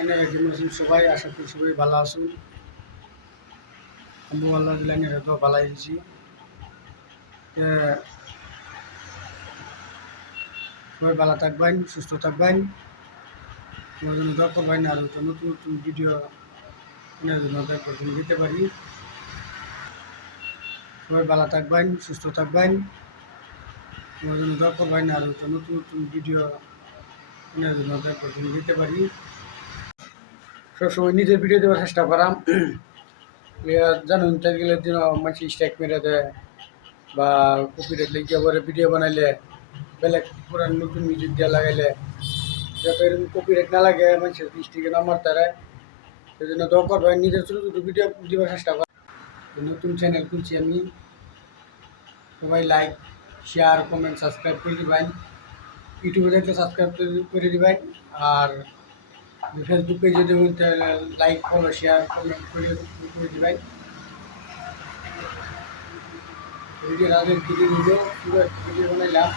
এনে কেমন আছেন সবাই? আশা করি সবাই ভালো আছেন। আমি আল্লাহ দিলাইনে তো ভালাই দিছি। সবাই ভালো থাকবেন, সুস্থ থাকবেন। তোমার জন্য দোয়া করবেন আর নতুন নতুন ভিডিও এনে জন্য দিতে পারি। সবাই ভালো থাকবেন, সুস্থ থাকবেন। তোমার জন্য দোয়া করবেন আর নতুন নতুন ভিডিও এনে জন্য দিতে পারি। সবসময় নিজের ভিডিও দেওয়ার চেষ্টা করাম। জানুন তাই গেলে দিন মানুষ স্ট্রাইক মেরে দেয় বা কপিরাইট লিখে পরে ভিডিও বানাইলে বেলেগ পুরান নতুন মিউজিক দিয়ে লাগাইলে যাতে এরকম কপিরাইট না লাগে মানুষের দৃষ্টিকে নামার দ্বারা সেই জন্য দোয়া করবেন নিজের ছোটো ছোটো ভিডিও দেওয়ার চেষ্টা করেন। নতুন চ্যানেল খুলছি আমি, সবাই লাইক শেয়ার কমেন্ট সাবস্ক্রাইব করে দিবেন। ইউটিউবে দেখলে সাবস্ক্রাইব করে দিবেন আর ফেসবুক পেজে দেবেন লাইক ফলো শেয়ার কমেন্ট করে দিবেন। ভিডিও ভিডিও বানাইলাম